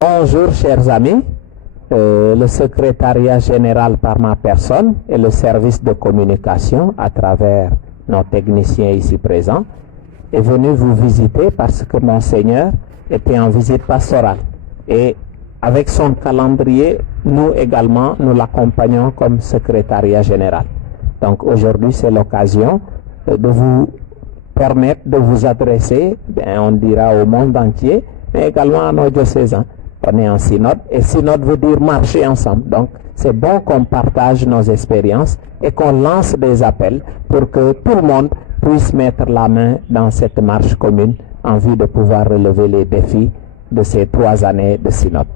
Bonjour chers amis, le secrétariat général par ma personne et le service de communication à travers nos techniciens ici présents est venu vous visiter parce que Monseigneur était en visite pastorale et avec son calendrier, nous également, nous l'accompagnons comme secrétariat général. Donc aujourd'hui, c'est l'occasion de vous permettre de vous adresser, on dira au monde entier, mais également à nos diocésains. On est en synode et synode veut dire marcher ensemble. Donc c'est bon qu'on partage nos expériences et qu'on lance des appels pour que tout le monde puisse mettre la main dans cette marche commune en vue de pouvoir relever les défis de ces 3 années de synode.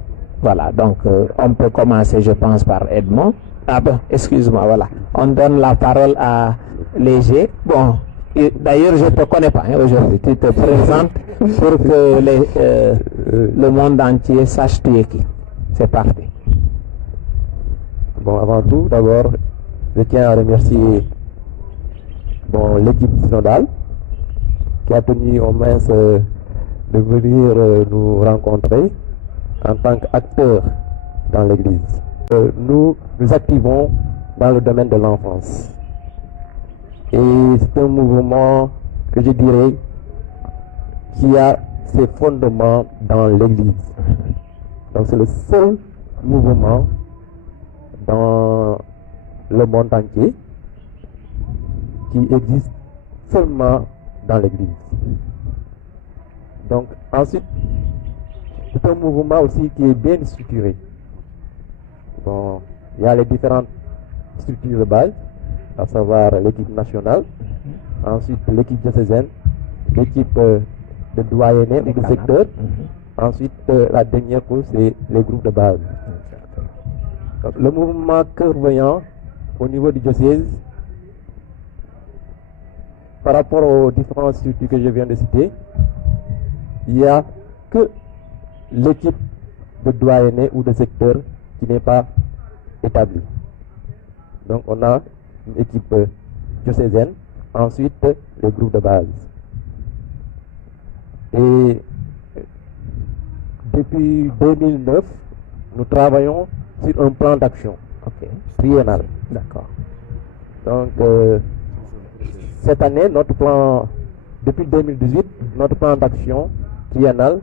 Voilà, donc on peut commencer, je pense, par Edmond. Ah ben, excuse-moi, voilà. On donne la parole à Léger. Bon, d'ailleurs, je ne te connais pas aujourd'hui. Tu te présentes pour que le monde entier sache tu es qui. C'est parti. Bon, avant tout, d'abord, je tiens à remercier l'équipe synodale qui a tenu au moins de venir nous rencontrer en tant qu'acteurs dans l'Église. Nous activons dans le domaine de l'enfance. Et c'est un mouvement que je dirais qui a ses fondements dans l'Église. Donc c'est le seul mouvement dans le monde entier qui existe seulement dans l'Église. Donc ensuite, c'est un mouvement aussi qui est bien structuré. Bon, il y a les différentes structures de base, à savoir l'équipe nationale, ensuite l'équipe diocésaine, l'équipe de doyennés ou de secteur, ensuite la dernière chose c'est les groupes de base. Donc, le mouvement Cœur Voyant au niveau du diocèse, par rapport aux différentes structures que je viens de citer, il n'y a que l'équipe de doyennés ou de secteur qui n'est pas établie. Donc on a une équipe diocésaine, ensuite les groupes de base. Et depuis 2009, nous travaillons sur un plan d'action triennal. D'accord. Donc cette année, depuis 2018, notre plan d'action triennal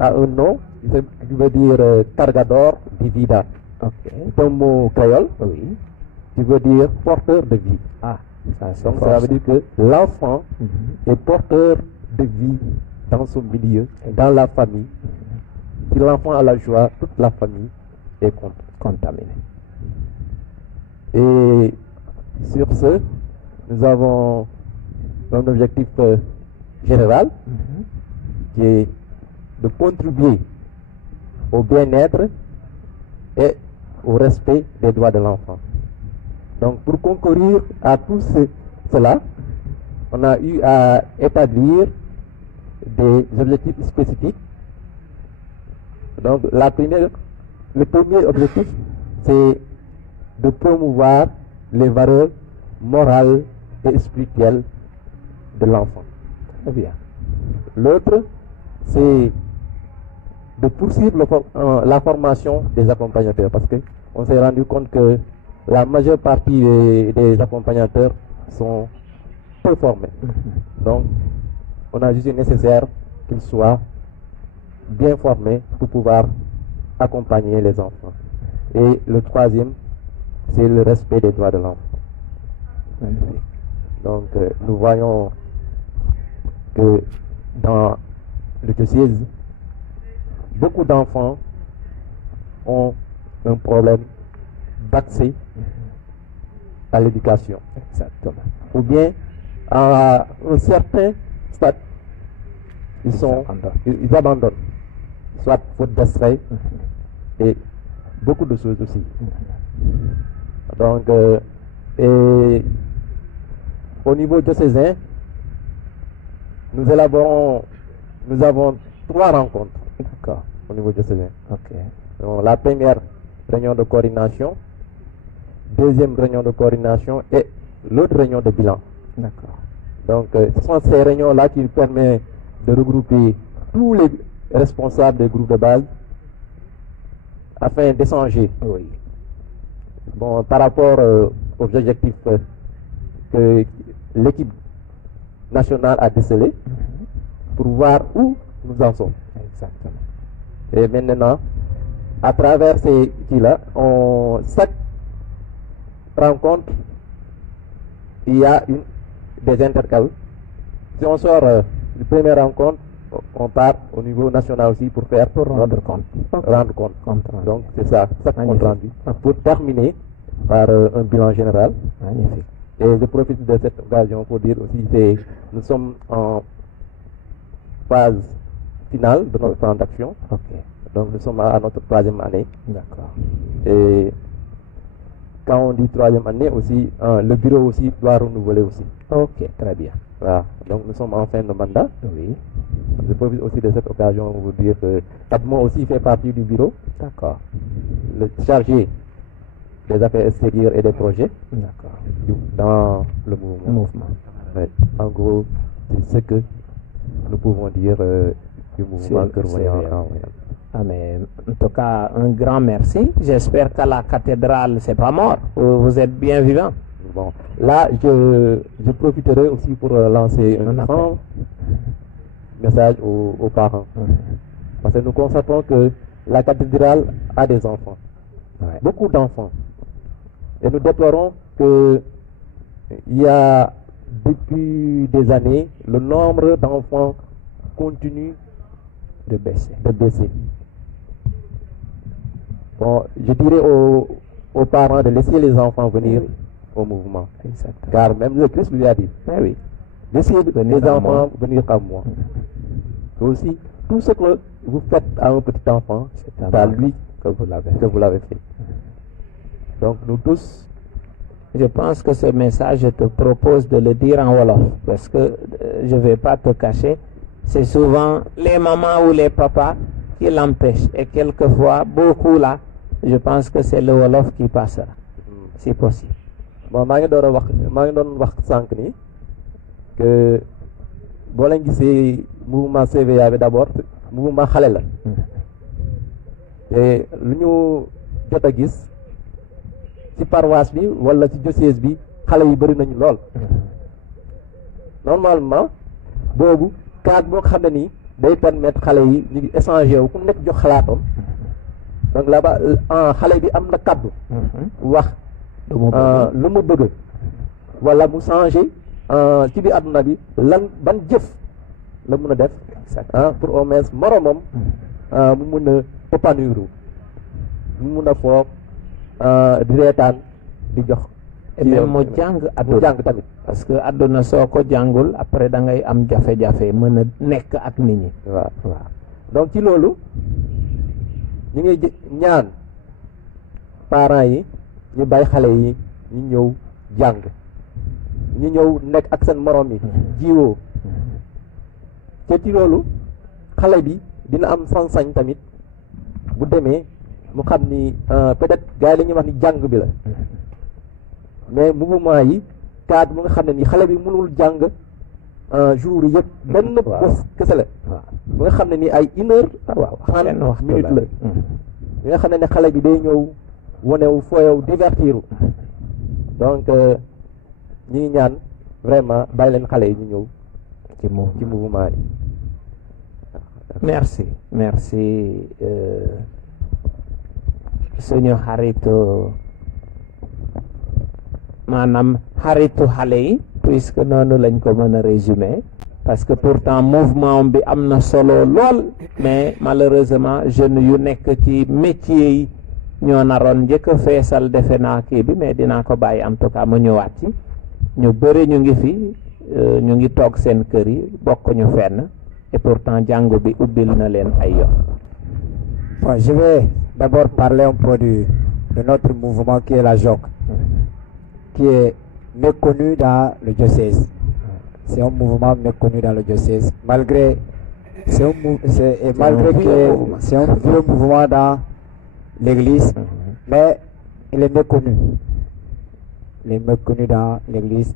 a un nom qui veut dire Cargador de Vida. C'est un mot créole qui veut dire porteur de vie. Donc ça veut dire que l'enfant est porteur de vie dans son milieu, dans la famille. Si l'enfant a la joie, toute la famille est contaminée. Et sur ce, nous avons un objectif général qui est de contribuer au bien-être et au respect des droits de l'enfant. Donc pour concourir à tout cela, on a eu à établir des objectifs spécifiques. Donc le premier objectif, c'est de promouvoir les valeurs morales et spirituelles de l'enfant. Très bien. L'autre, c'est de poursuivre la formation des accompagnateurs, parce qu'on s'est rendu compte que la majeure partie des accompagnateurs sont peu formés. Donc, on a jugé nécessaire qu'ils soient bien formés pour pouvoir accompagner les enfants. Et le troisième, c'est le respect des droits de l'enfant. Donc, nous voyons que dans le diocèse, beaucoup d'enfants ont un problème d'accès à l'éducation. Exactement. Ou bien, à un certain stade, ils abandonnent. Soit faute d'astreinte et beaucoup de choses aussi. Donc, et au niveau diocésain, nous avons 3 rencontres. D'accord. Au niveau diocésain. Ok. La première réunion de coordination, deuxième réunion de coordination et l'autre réunion de bilan. D'accord. Donc, ce sont ces réunions-là qui permettent de regrouper tous responsables des groupes de base afin d'échanger Oui. par rapport aux objectifs que l'équipe nationale a décelés pour voir où nous en sommes. Exactement. Et maintenant, à travers ces là, chaque rencontre, il y a des intercalés. Si on sort du première rencontre, on part au niveau national aussi pour faire Rendre compte. rendre compte. Compte rendu. Donc c'est ça, chaque compte Magnifique. rendu. Pour terminer par un bilan général. Magnifique. Et je profite de cette occasion pour dire aussi que nous sommes en phase finale de notre plan d'action. Ok. Donc nous sommes à notre 3e année. D'accord. Et quand on dit 3e année aussi, le bureau aussi doit renouveler aussi. Ok, très bien. Voilà. Donc nous sommes en fin de mandat. Oui. Je profite aussi de cette occasion pour vous dire que Admo aussi fait partie du bureau, D'accord. le chargé des affaires extérieures et des projets D'accord. dans le mouvement. Mouvement. Ouais. En gros, c'est ce que nous pouvons dire du mouvement Keur Voyant. Ah, mais en tout cas, un grand merci. J'espère qu'à la cathédrale, c'est pas mort. Vous êtes bien vivant. Bon, là, je profiterai aussi pour lancer un grand message aux parents. Parce que nous constatons que la cathédrale a des enfants, Ouais. beaucoup d'enfants. Et nous déplorons qu'il y a depuis des années, le nombre d'enfants continue De baisser. de baisser. Bon, je dirais aux parents de laisser les enfants venir au mouvement. Exactement. Car même le Christ lui a dit, Eh oui. laissez Venir les à enfants moi. venir à moi. Et aussi, tout ce que vous faites à un petit enfant, C'est à c'est à moi lui que vous l'avez. que vous l'avez fait. Donc nous tous, Je pense que ce message, je te propose de le dire en Wolof. Parce que je ne vais pas te cacher. C'est souvent les mamans ou les papas qui l'empêchent. Et quelquefois, beaucoup là, je pense que c'est le Wolof qui passera. Si possible. bon maa ngi doon wax sànq ni que boo leen gisee mouvement CVA bi d'abord mouvement xale la te lu ñu jot a gis ci paroisse bi wala ci diocèse bi xale yi bëri nañu lool. Normalement boobu cadre boo xam ne nii day permettre xale yi ñu ngi échanger wu ku nekk jox xalaatam donc là-bas xale bi am na kaddu wax lu mu bëgg wala mu changer ci biir àdduna bi ban jëf la mun a def pour au moins moromam mu mun a épanouir mu mun a foog di reetaan di jox et même mu jàng tamit parce que àdduna soo ko jàngul après da ngay am jafe-jafe mën a nekk ak nit ñi. waaw donc ci loolu ñu ngi ñaan parents yi ñu bàyyi xale yi ñu ñëw jàng ñu ñëw nekk ak seen morom yi jiwoo te ci loolu xale bi dina am sañ-sañ tamit bu demee mu xam ni peut-être gars yi la ñuy wax ni jàng bi la mais mouvement yi cadre bu nga xam ne ni xale bi mënul jàng jour yëpp benn bés kese la bu nga xam ne ni ay 1 heure 30 minutes la bi nga xam ne xale bi day ñëw wonewu fooyew divertiru donc ñi ngi ñaan vraiment bàyyi leen xale yi ñu ñëw ci mouvement yi. merci suñu xaritu maanaam xaritu xale yi puisque noonu lañ ko mën a résumer parce que pourtant mouvement bi am na solo lool mais malheureusement jeunes yu nekk ci métier yi ñoo naroon njëkk a feesal defe naa kii bi mais dinaa ko bàyyi en tout cas mu ñëwaat ci ñu bëri ñu ngi fi ñu ngi toog seen kër yi bokk ñu fenn et pourtant jàngu bi ubbil na leen ay yoon. Bon, je vais d'abord parler un peu de notre mouvement qui est la JOC, qui est méconnu dans le diocèse. C'est un mouvement méconnu dans le diocèse, malgré que c'est un vieux mouvement dans l'église, mais il est méconnu. Il est méconnu dans l'église.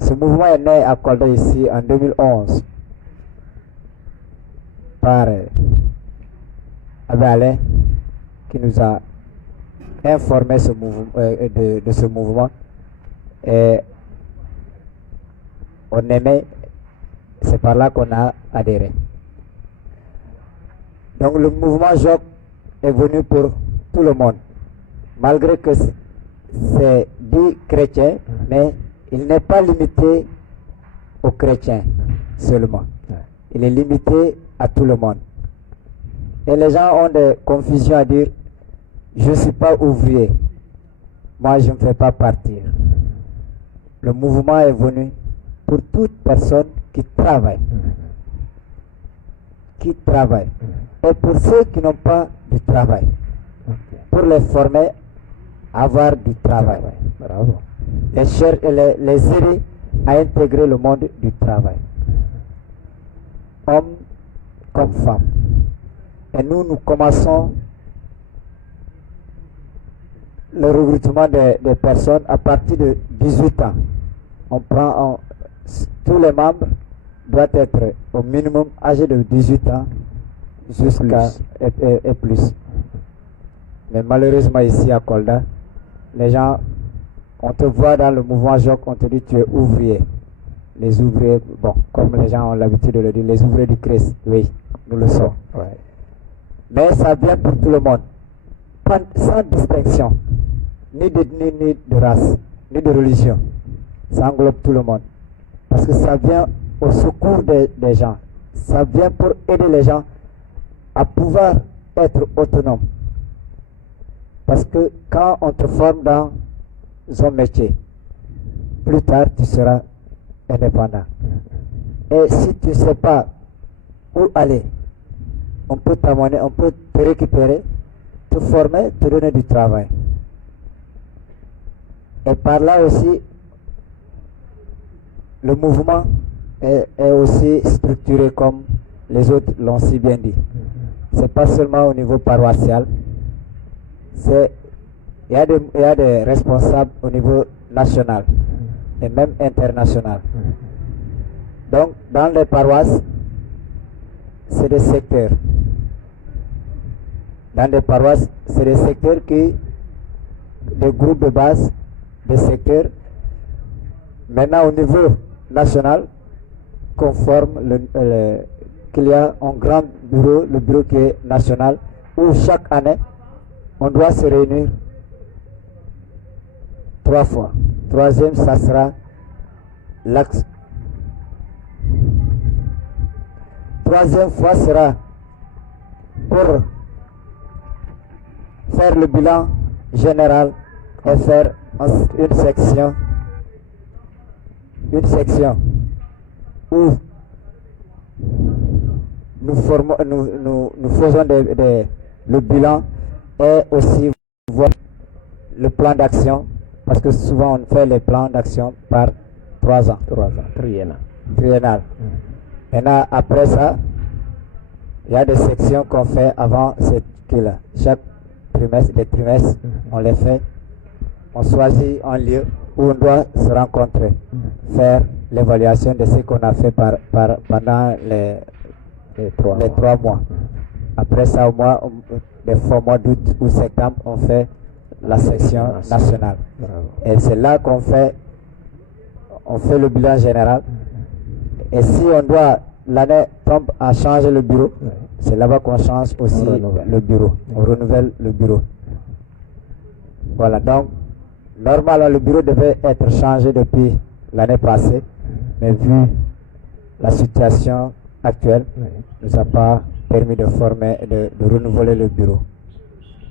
Ce mouvement est né à Kolda ici en 2011 par Abbé Alain, qui nous a informé de ce mouvement. Et on aimait, c'est par là qu'on a adhéré. Donc le mouvement JOC est venu pour tout le monde, malgré que c'est dit chrétien, mais il n'est pas limité aux chrétiens seulement. Il est limité à tout le monde. Et les gens ont des confusions à dire, je ne suis pas ouvrier, moi je ne fais pas partir. Le mouvement est venu pour toute personne qui travaille. Qui travaille. Et pour ceux qui n'ont pas du travail. Pour les former à avoir du travail. Bravo. Les aider à intégrer le monde du travail. Hommes comme femmes. Et nous commençons le recrutement des personnes à partir de 18 ans. Tous les membres doivent être au minimum âgés de 18 ans jusqu'à et plus. Mais malheureusement ici à Kolda, les gens, on te voit dans le mouvement JOC, on te dit tu es ouvrier. Les ouvriers, bon, comme les gens ont l'habitude de le dire, les ouvriers du Christ, oui, nous le sommes. Ouais. Mais ça vient pour tout le monde, sans distinction, ni d'ethnie, ni de race, ni de religion. Ça englobe tout le monde. Parce que ça vient au secours des gens. Ça vient pour aider les gens à pouvoir être autonomes. Parce que quand on te forme dans un métier, plus tard tu seras indépendant. Et si tu ne sais pas où aller, on peut t'amener, on peut te récupérer, te former, te donner du travail. Et par là aussi, le mouvement est aussi structuré comme les autres l'ont si bien dit. C'est pas seulement au niveau paroissial, il y a des responsables au niveau national et même international. Donc, dans les paroisses, c'est des secteurs. Dans les paroisses, c'est des secteurs des groupes de base, des secteurs. Maintenant, au niveau national, qu'il y a un grand bureau, le bureau qui est national, où chaque année, on doit se réunir 3 fois. Troisième, ça sera l'axe. Troisième fois sera pour faire le bilan général et faire une section où nous faisons le bilan et aussi voir le plan d'action, parce que souvent on fait les plans d'action par 3 ans. Triennal. Maintenant, après ça, il y a des sections qu'on fait avant cette là. Chaque trimestre, des trimestres, on les fait. On choisit un lieu où on doit se rencontrer, faire l'évaluation de ce qu'on a fait pendant les 3 mois. Après ça, des fois, au mois d'août ou septembre, on fait la section nationale. Et c'est là qu'on fait le bilan général. Et si l'année tombe à changer le bureau, c'est là-bas qu'on change aussi le bureau. On renouvelle le bureau. Voilà, donc, normalement, le bureau devait être changé depuis l'année passée, mais vu la situation actuelle, ne nous a pas permis de renouveler le bureau.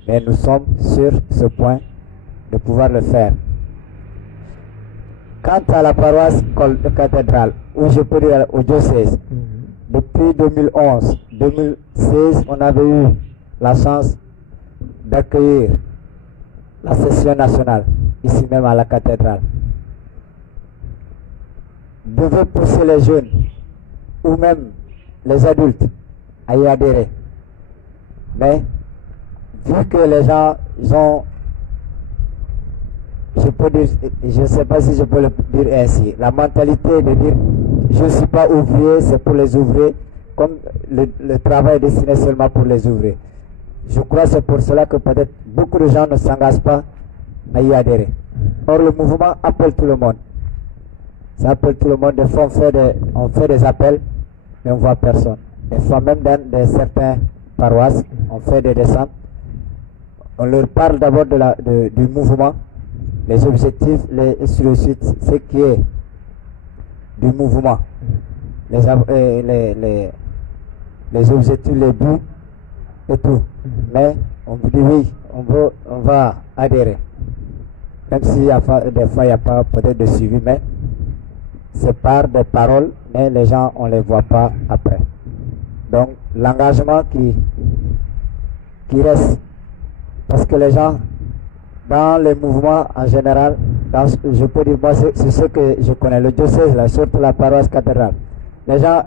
Mais nous sommes sur ce point de pouvoir le faire. Quant à la paroisse cathédrale, où je peux dire au diocèse, depuis 2011, 2016, on avait eu la chance d'accueillir la session nationale, ici même à la cathédrale. Devait pousser les jeunes, ou même les adultes, à y adhérer. Mais, vu que les gens ont, je ne sais pas si je peux le dire ainsi, la mentalité de dire je ne suis pas ouvrier, c'est pour les ouvriers, comme le travail est destiné seulement pour les ouvriers. Je crois que c'est pour cela que peut-être beaucoup de gens ne s'engagent pas à y adhérer. Or, le mouvement appelle tout le monde. Ça appelle tout le monde. Des fois, on fait des appels, mais on ne voit personne. Des fois, même dans certaines paroisses, on fait des descentes. On leur parle d'abord du mouvement, les objectifs, et sur le suite, ce qui est du mouvement, les objectifs, les buts et tout. Mais on vous dit oui, on va adhérer. Même si des fois il n'y a pas peut-être de suivi, mais c'est par des paroles, mais les gens on ne les voit pas après. Donc l'engagement qui reste, parce que les gens dans les mouvements en général, je peux dire moi c'est ce que je connais, le diocèse là, surtout la paroisse cathédrale, les gens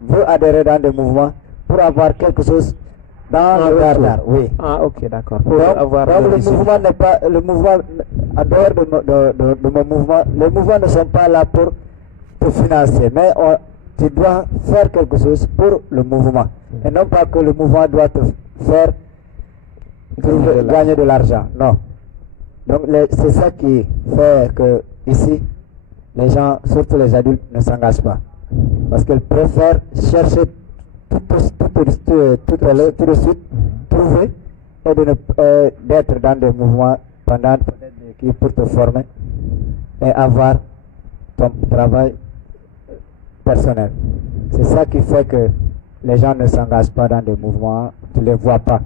veulent adhérer dans des mouvements pour avoir quelque chose dans le radar, oui. Ah, ok, d'accord. Donc le mouvement n'est pas, le mouvement, en dehors de mon mouvement, les mouvements ne sont pas là pour te financer, mais tu dois faire quelque chose pour le mouvement. Et non pas que le mouvement doit te faire gagner de l'argent, non. Donc c'est ça qui fait que ici, les gens, surtout les adultes, ne s'engagent pas. Parce qu'ils préfèrent chercher tout de suite, trouver et d'être dans des mouvements pendant pour te former et avoir ton travail personnel. C'est ça qui fait que les gens ne s'engagent pas dans des mouvements, tu ne les vois pas.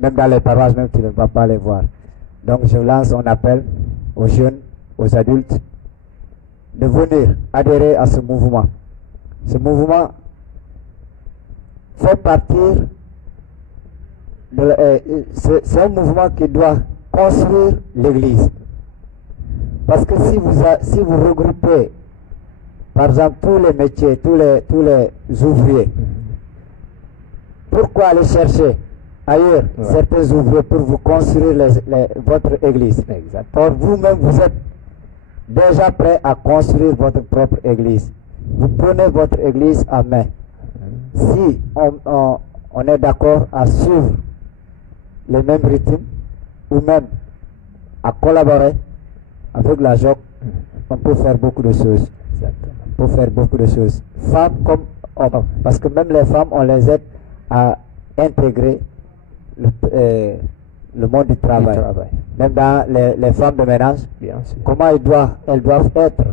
Même dans les paroisses, même tu ne vas pas les voir. Donc je lance un appel aux jeunes, aux adultes, de venir adhérer à ce mouvement. Ce mouvement fait partir c'est un mouvement qui doit construire l'Église. Parce que si vous regroupez, par exemple, tous les métiers, tous les ouvriers, pourquoi aller chercher ailleurs certains ouvriers pour vous construire votre Église? Or, vous-même, vous êtes déjà prêt à construire votre propre Église. Vous prenez votre Église en main. Si on est d'accord à suivre les mêmes rythmes ou même à collaborer avec la JOC, on peut faire beaucoup de choses. On peut faire beaucoup de choses. Femmes comme hommes. Parce que même les femmes, on les aide à intégrer le monde du travail. Même dans les femmes de ménage, comment elles doivent être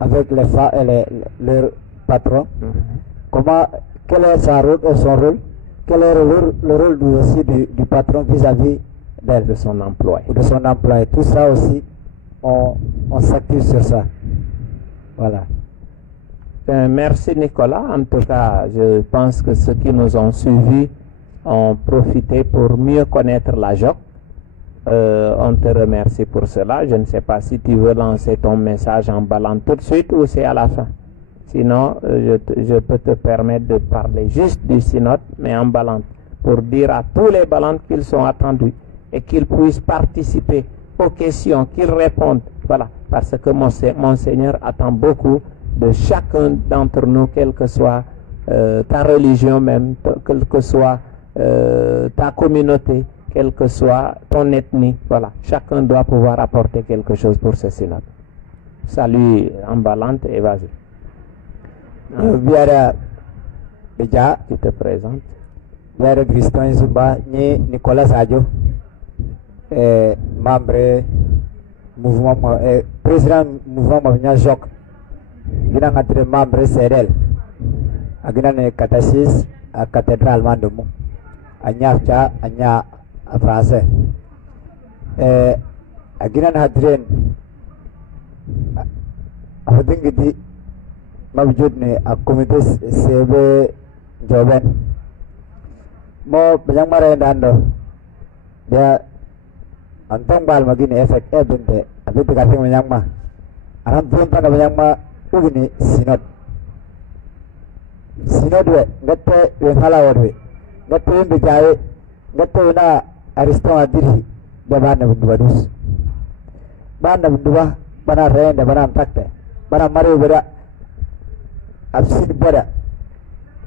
avec les femmes et leurs patrons. Quel est son rôle? Quel est le rôle aussi du patron vis-à-vis d'elle, de son emploi. Tout ça aussi, on s'active sur ça. Voilà. Merci Nicolas. En tout cas, je pense que ceux qui nous ont suivis ont profité pour mieux connaître la JOC. On te remercie pour cela. Je ne sais pas si tu veux lancer ton message en ballant tout de suite ou c'est à la fin. Sinon, je peux te permettre de parler juste du synode, mais en ballant, pour dire à tous les ballantes qu'ils sont attendus et qu'ils puissent participer aux questions, qu'ils répondent. Voilà, parce que Monseigneur attend beaucoup de chacun d'entre nous, quelle que soit ta religion même, quelle que soit ta communauté, quelle que soit ton ethnie. Voilà, chacun doit pouvoir apporter quelque chose pour ce synode. Salut en ballante et vas-y. Biara déjà Tu te présentes. Biara Christian Zumba ni Nicolas Sadio, membre mouvement président mouvement Mavina JOC, gina ngatre membre CEDEL agina ne catéchisme à cathédrale Mandomo anya a français agina na hadren afdingidi mawjud ne a comité CB Joben mo bayang mare dando dia antong bal magini efek bente abit kasing bayang ma aram punta ka bayang ma ugini sinod we gatte we halawad we gatte we bijaye gatte na ariston adiri da bana bundu bana renda bana takte bana mare bada absid bada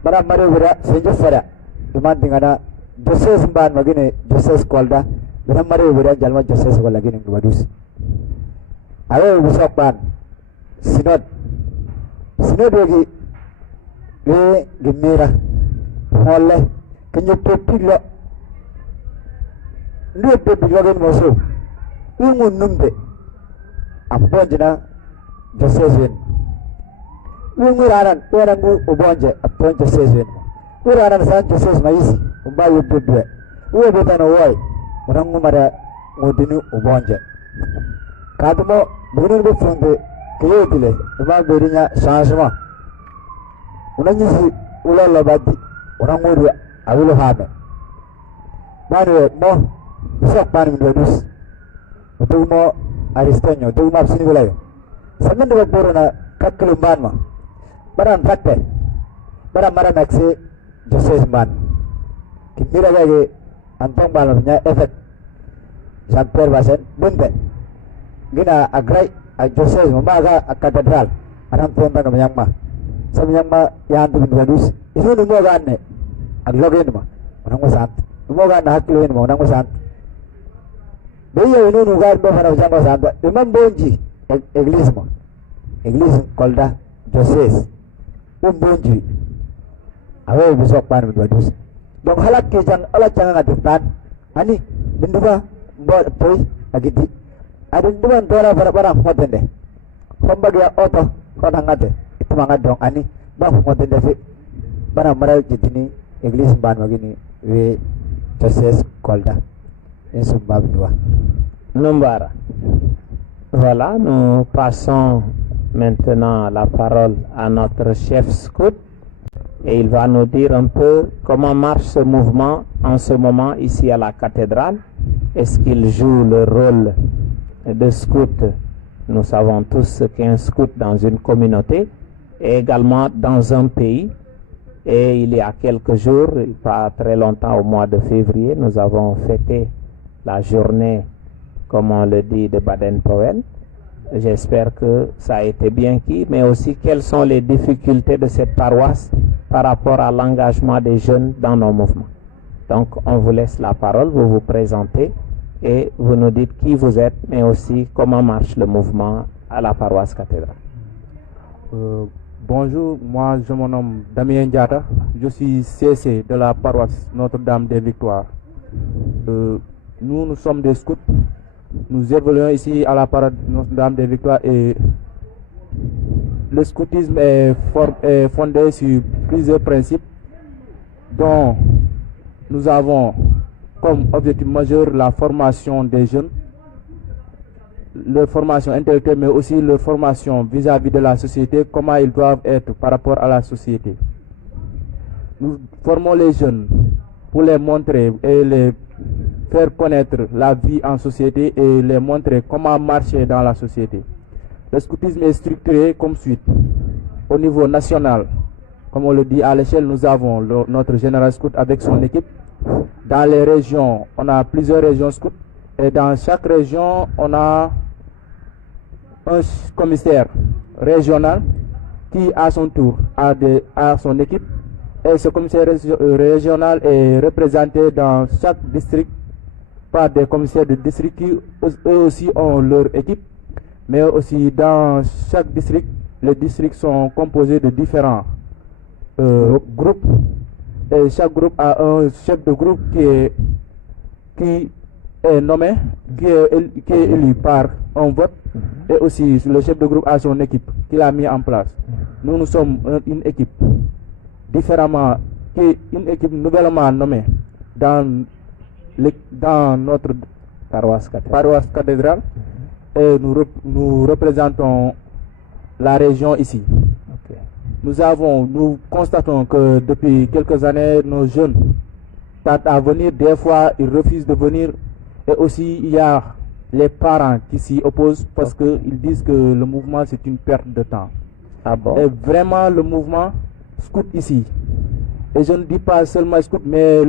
bara mari wira senje fara iman dingana Joses ban magine Joses kolda bara mari wira jalma Joses ko lagi ning wadus ayo busok ban sinod yogi we gimira holle kenyo popilo ndu popilo gen moso ungun numde ambojna Joses wen uraran orangu ubonje apon Joses wen uraran san Joses maisi umba yubudwe uwe betano woi orangu mara ngodinu ubonje kadumo bugunun be funde kiyotile ima berinya changement unanyisi ulala badi orangu awulo hame manu mo bisok pan min wadus utumo aristenyo tumo absini belayo sangan de borona kakkelumban ma baran fatte bara mara maxi Joses man kimira gage antong balanya efek Jean-Pierre Basen bunte gina agrai a Joses maga a katedral anam tuan namanya ma samyang ma yang tu bindus itu numo ganne aglogen ma orang masant numo gan haklogen ma orang masant beyo ini nugar do para jamba sant imam bonji Église kolda Joses bonji awe besok pan bindus donc halak ke jang ala jangan ngadutan ani binduba bod poi agiti adun duan tora para modende hombagia oto kona ngade itu mangad dong ani bah modende fi bana maral jitini Église ban magini we Joses kolda insubab dua Nombara. Voilà, nous passons maintenant la parole à notre chef scout et il va nous dire un peu comment marche ce mouvement en ce moment ici à la cathédrale. Est-ce qu'il joue le rôle de scout? Nous savons tous ce qu'est un scout dans une communauté et également dans un pays. Et il y a quelques jours, pas très longtemps, au mois de février, nous avons fêté la journée, comme on le dit, de Baden-Powell. J'espère que ça a été bien acquis, mais aussi quelles sont les difficultés de cette paroisse par rapport à l'engagement des jeunes dans nos mouvements. Donc, on vous laisse la parole, vous vous présentez et vous nous dites qui vous êtes, mais aussi comment marche le mouvement à la paroisse cathédrale. Bonjour, moi je me nomme Damien Diata, je suis CC de la paroisse Notre-Dame des Victoires. Nous sommes des scouts, nous évoluons ici à la paroisse Notre-Dame des Victoires et le scoutisme est fondé sur plusieurs principes dont nous avons comme objectif majeur la formation des jeunes, leur formation intellectuelle, mais aussi leur formation vis-à-vis de la société, comment ils doivent être par rapport à la société. Nous formons les jeunes pour les montrer et les faire connaître la vie en société et les montrer comment marcher dans la société. Le scoutisme est structuré comme suit. Au niveau national, comme on le dit à l'échelle, nous avons notre général scout avec son équipe. Dans les régions, on a plusieurs régions scouts et dans chaque région, on a un commissaire régional qui à son tour a son équipe et ce commissaire régional est représenté dans chaque district par des commissaires de district qui eux aussi ont leur équipe, mais aussi dans chaque district, les districts sont composés de différents groupes et chaque groupe a un chef de groupe qui est nommé, qui est élu par un vote, et aussi le chef de groupe a son équipe qu'il a mis en place. Nous sommes une équipe différemment, une équipe nouvellement nommée dans notre paroisse cathédrale et nous représentons la région ici. Okay. Nous constatons que depuis quelques années, nos jeunes tentent à venir, des fois ils refusent de venir. Et aussi, il y a les parents qui s'y opposent parce qu'ils disent que le mouvement, c'est une perte de temps. Ah bon? Et vraiment, le mouvement scout ici. Et je ne dis pas seulement scout, mais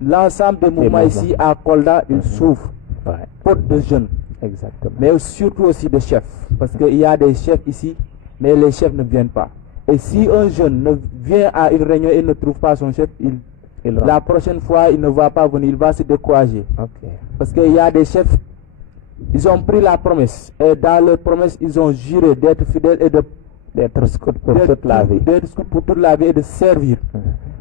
l'ensemble des mouvements ici à Kolda, ils souffrent. Ouais. Faute de jeunes. Exactement. Mais surtout aussi de chefs. Parce qu'il y a des chefs ici, mais les chefs ne viennent pas. Et si un jeune ne vient à une réunion et ne trouve pas son chef, la prochaine fois, il ne va pas venir, il va se décourager. Ok. Parce qu'il y a des chefs, ils ont pris la promesse. Et dans leur promesse, ils ont juré d'être fidèles et d'être scout pour toute la vie. D'être scout pour toute la vie et de servir.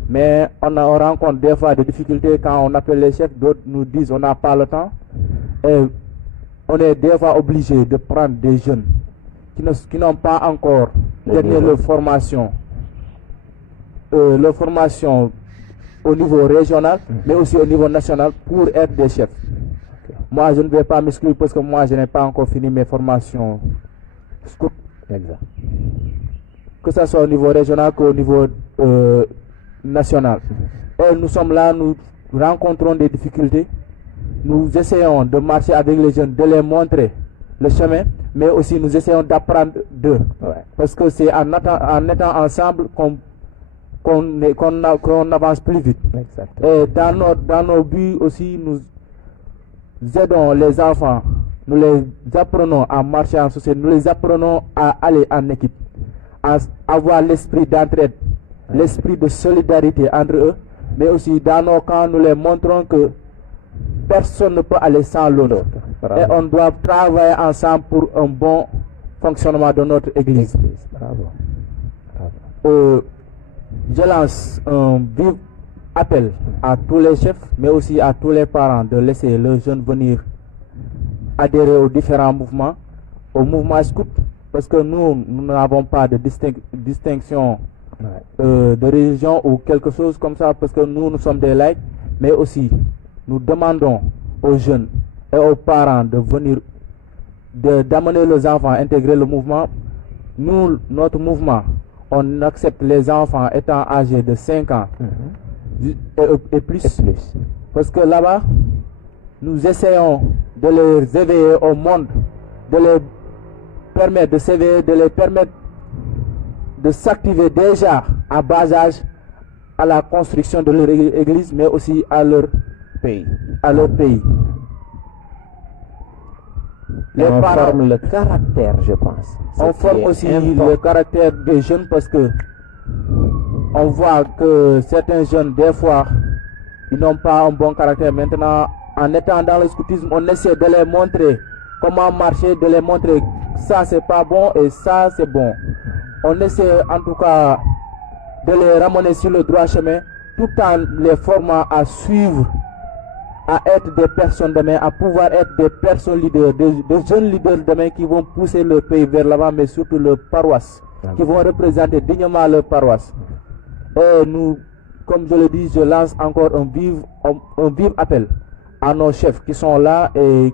Mais on rencontre des fois des difficultés quand on appelle les chefs, d'autres nous disent on n'a pas le temps. Et on est des fois obligé de prendre des jeunes qui n'ont pas encore terminé leur formation. Leur formation au niveau régional, mais aussi au niveau national pour être des chefs. Okay. Moi, je ne vais pas m'exclure parce que moi, je n'ai pas encore fini mes formations scout. Exact. Que ce soit au niveau régional qu'au niveau national. Et nous sommes là, nous rencontrons des difficultés. Nous essayons de marcher avec les jeunes, de les montrer le chemin, mais aussi nous essayons d'apprendre d'eux. Ouais. Parce que c'est en étant ensemble qu'on avance plus vite. Exactement. Et dans nos buts aussi, nous aidons les enfants, nous les apprenons à marcher en société, nous les apprenons à aller en équipe, à avoir l'esprit d'entraide, l'esprit de solidarité entre eux, mais aussi dans nos camps, nous les montrons que personne ne peut aller sans l'autre. Et on doit travailler ensemble pour un bon fonctionnement de notre église. Bravo. Je lance un vif appel à tous les chefs, mais aussi à tous les parents de laisser leurs jeunes venir adhérer aux différents mouvements, au mouvement scout, parce que nous n'avons pas de distinction de religion ou quelque chose comme ça, parce que nous sommes des laïcs, mais aussi nous demandons aux jeunes et aux parents de venir, d'amener les enfants à intégrer le mouvement. Nous, notre mouvement, on accepte les enfants étant âgés de 5 ans et plus. Parce que là-bas, nous essayons de les éveiller au monde, de les permettre de s'éveiller, de les permettre de s'activer déjà à bas âge à la construction de leur église, mais aussi à leur pays. On forme le caractère, je pense. On forme aussi le caractère des jeunes parce que on voit que certains jeunes, des fois, ils n'ont pas un bon caractère. Maintenant, en étant dans le scoutisme, on essaie de les montrer comment marcher, de les montrer ça c'est pas bon et ça c'est bon. On essaie en tout cas de les ramener sur le droit chemin tout en les formant à suivre, à être des personnes demain, à pouvoir être des personnes leaders, des jeunes leaders demain qui vont pousser le pays vers l'avant, mais surtout leur paroisse, qui vont représenter dignement leur paroisse. Et nous, comme je le dis, je lance encore un vif appel à nos chefs qui sont là et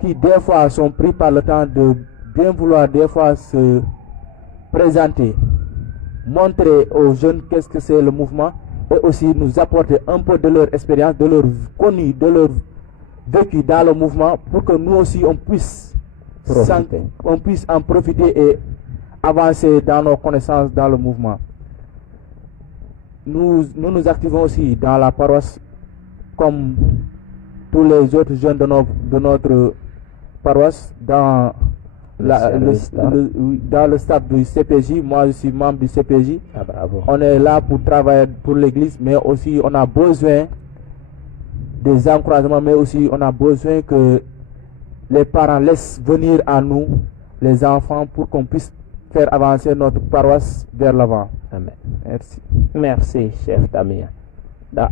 qui des fois sont pris par le temps de bien vouloir des fois se présenter, montrer aux jeunes qu'est-ce que c'est le mouvement et aussi nous apporter un peu de leur expérience, de leur connu, de leur vécu dans le mouvement pour que nous aussi on puisse en profiter et avancer dans nos connaissances dans le mouvement. Nous nous activons aussi dans la paroisse comme tous les autres jeunes de notre paroisse dans le staff du CPJ. Moi je suis membre du CPJ. On est là pour travailler pour l'église, mais aussi on a besoin des encouragements, mais aussi on a besoin que les parents laissent venir à nous les enfants pour qu'on puisse faire avancer notre paroisse vers l'avant. Amen. Merci. Merci, chef Damien.